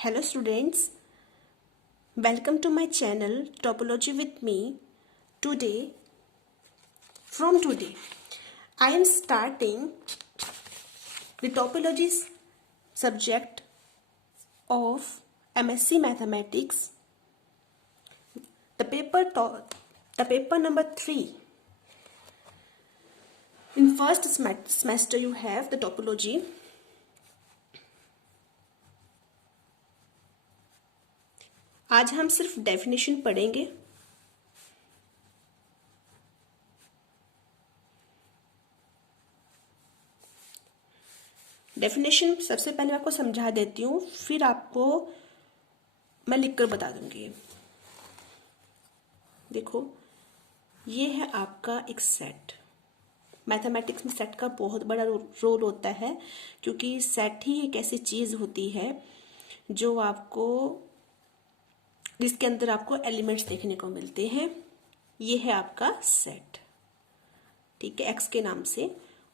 Hello students, welcome to my channel Topology with me. From today, I am starting the topology subject of MSc Mathematics. The paper number 3. In first semester you have the topology. आज हम सिर्फ definition पढ़ेंगे। Definition सबसे पहले आपको समझा देती हूँ, फिर आपको मैं लिखकर बता दूंगी। देखो, ये है आपका एक सेट। मैथमेटिक्स में सेट का बहुत बड़ा रोल होता है, क्योंकि सेट ही एक ऐसी चीज होती है जिसके अंदर आपको एलिमेंट्स देखने को मिलते हैं। ये है आपका सेट, ठीक है, एक्स के नाम से,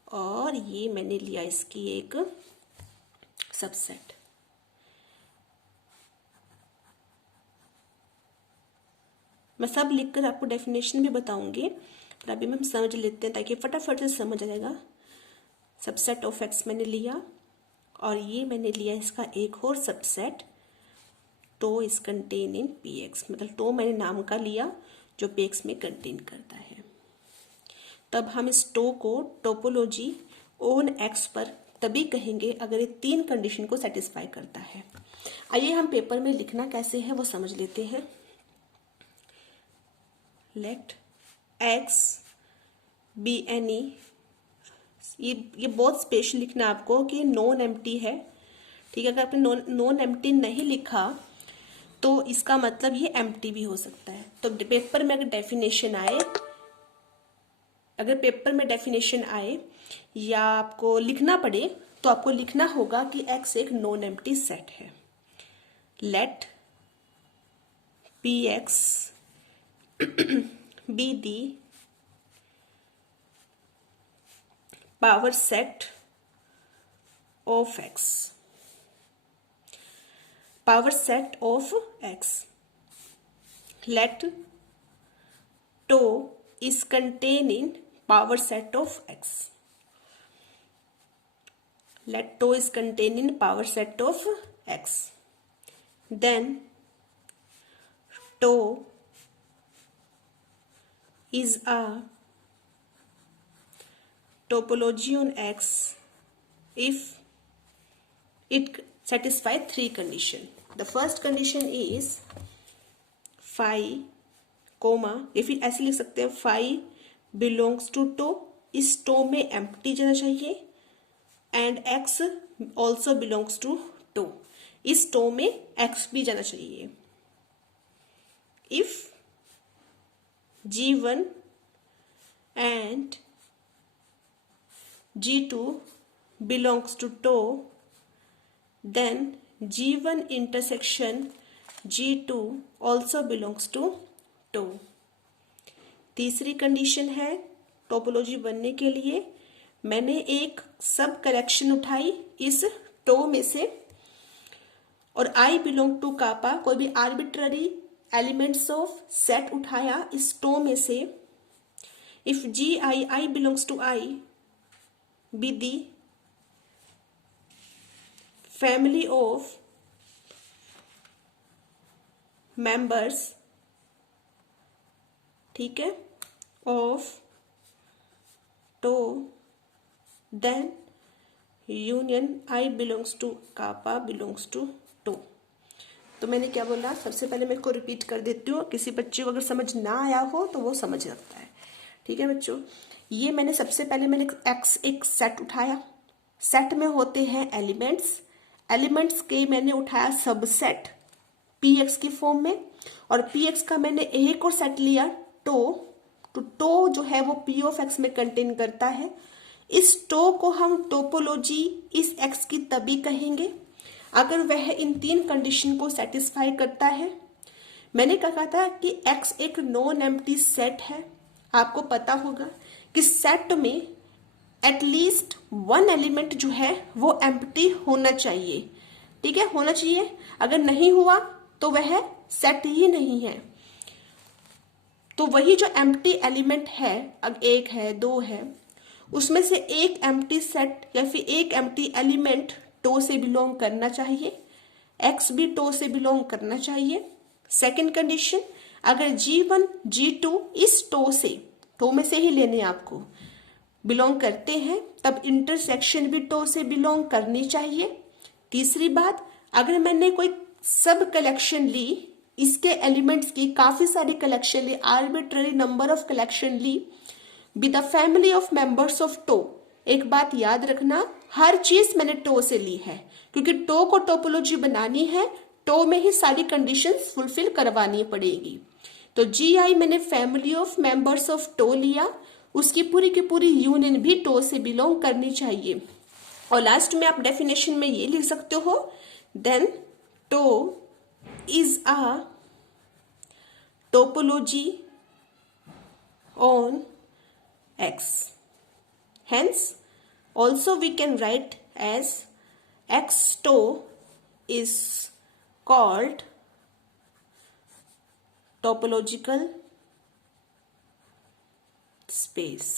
और ये मैंने लिया इसकी एक सबसेट। मैं सब लिखकर आपको डेफिनेशन भी बताऊंगी, पर अभी हम समझ लेते हैं ताकि फटाफट से समझ आ जाएगा। सबसेट ऑफ एक्स मैंने लिया, और ये मैंने लिया इसका एक और subset, tau is contain in P X. मतलब टो मैंने नाम का लिया जो पी एक्स में कंटेन करता है। तब हम इस टो को टोपोलॉजी ऑन एक्स पर तभी कहेंगे अगर ये 3 कंडीशन को सेटिस्फाई करता है। आइए हम पेपर में लिखना कैसे है वो समझ लेते हैं। लेट एक्स बी एनी, ये बहुत स्पेशल लिखना आपको कि नॉन एम्प्टी है, ठीक है। अगर आपने नॉन एम्प्टी नहीं लिखा तो इसका मतलब ये एम्प्टी भी हो सकता है। तो पेपर में अगर डेफिनेशन आए या आपको लिखना पड़े तो आपको लिखना होगा कि एक्स एक नॉन एम्प्टी सेट है। Let P X be the power set of X. Power set of x. Let tau is contained in power set of x. Let tau is contained in power set of x. Then tau is a topology on x if it satisfy 3 condition. The first condition is phi, या फिर ऐसे लिख सकते हैं phi belongs to tau, इस tau में empty जाना चाहिए, and x also belongs to tau, इस tau में x भी जाना चाहिए। If G1 and G2 belongs to tau, then G1 intersection G2 also belongs to tau। तीसरी कंडीशन है टोपोलॉजी बनने के लिए, मैंने एक सब करेक्शन उठाई इस टो में से, और I बिलोंग टू कापा, कोई भी आर्बिट्ररी एलिमेंट्स ऑफ सेट उठाया इस टो में से। If I belongs to I be the family of members, ठीक है, of tau, then union I belongs to kappa belongs to tau। तो मैंने क्या बोला, सबसे पहले मैं को रिपीट कर देती हूँ, किसी बच्चे को अगर समझ ना आया हो तो वो समझ सकता है, ठीक है बच्चों। ये मैंने सबसे पहले एक्स एक सेट उठाया, सेट में होते हैं एलिमेंट्स के मैंने उठाया सबसेट पी एक्स की फॉर्म में, और पी एक्स का मैंने एक और सेट लिया टो। तो टो जो है वो पी ऑफ एक्स में कंटेन करता है। इस टो को हम टोपोलॉजी इस एक्स की तभी कहेंगे अगर वह इन 3 कंडीशन को सेटिस्फाई करता है। मैंने कहा था कि एक्स एक नॉन एम्प्टी सेट है। आपको पता होगा कि सेट में एटलीस्ट 1 एलिमेंट जो है वो एम्प्टी होना चाहिए, ठीक है, होना चाहिए। अगर नहीं हुआ तो वह सेट ही नहीं है। तो वही जो एम्प्टी एलिमेंट है, अब 1 है 2 है, उसमें से एक एम्प्टी सेट या फिर एक एम्प्टी एलिमेंट टो से बिलोंग करना चाहिए, एक्स भी टो से बिलोंग करना चाहिए। सेकंड कंडीशन, अगर G1 G2 इस टो में से ही लेने आपको बिलोंग करते हैं, तब इंटरसेक्शन भी टो से बिलोंग करनी चाहिए। तीसरी बात, अगर मैंने कोई सब कलेक्शन ली, इसके एलिमेंट्स की काफी सारी कलेक्शन ली, आर्बिट्ररी नंबर ऑफ कलेक्शन ली with the family of members of tau, एक बात याद रखना, हर चीज मैंने टो से ली है, क्योंकि टो को टोपोलॉजी बनानी है, टो में ही सारी कंडीशंस फुलफिल करवानी पड़ेगी। तो GI मैंने family of members of tau लिया, उसकी पूरी की पूरी यूनियन भी टो से बिलोंग करनी चाहिए। और लास्ट में आप डेफिनेशन में ये लिख सकते हो, then tau is a topology on X. Hence, also we can write as X toe is called topological space.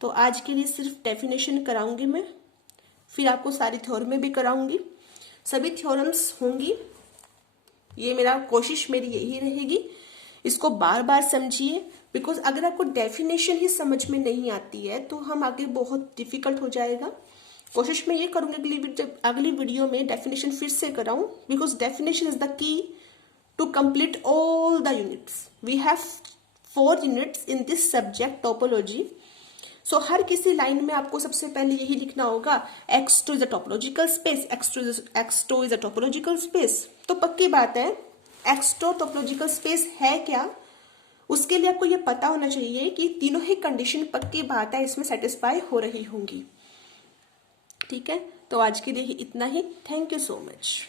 तो आज के लिए सिर्फ डेफिनेशन कराऊंगी मैं, फिर आपको सारी थ्योरमें भी कराऊंगी, सभी थ्योरम्स होंगी। ये मेरा कोशिश मेरी यही रहेगी, इसको बार बार समझिए, बिकॉज अगर आपको डेफिनेशन ही समझ में नहीं आती है तो हम आगे बहुत डिफिकल्ट हो जाएगा। कोशिश मैं ये करूंगी अगली वीडियो में डेफिनेशन फिर से कराऊं, because definition is the key to complete all the units. We have 4 units in this subject topology. So हर किसी लाइन में आपको सबसे पहले यही लिखना होगा, X2 is a topological space, X2 is a topological space. तो पक्की बात है, X2 टोपोलॉजिकल स्पेस है क्या, उसके लिए आपको ये पता होना चाहिए कि तीनों ही कंडीशन पक्की बात है इसमें सेटिस्फाई हो रही होंगी। ठीक है, तो आज के लिए इतना ही। Thank you so much.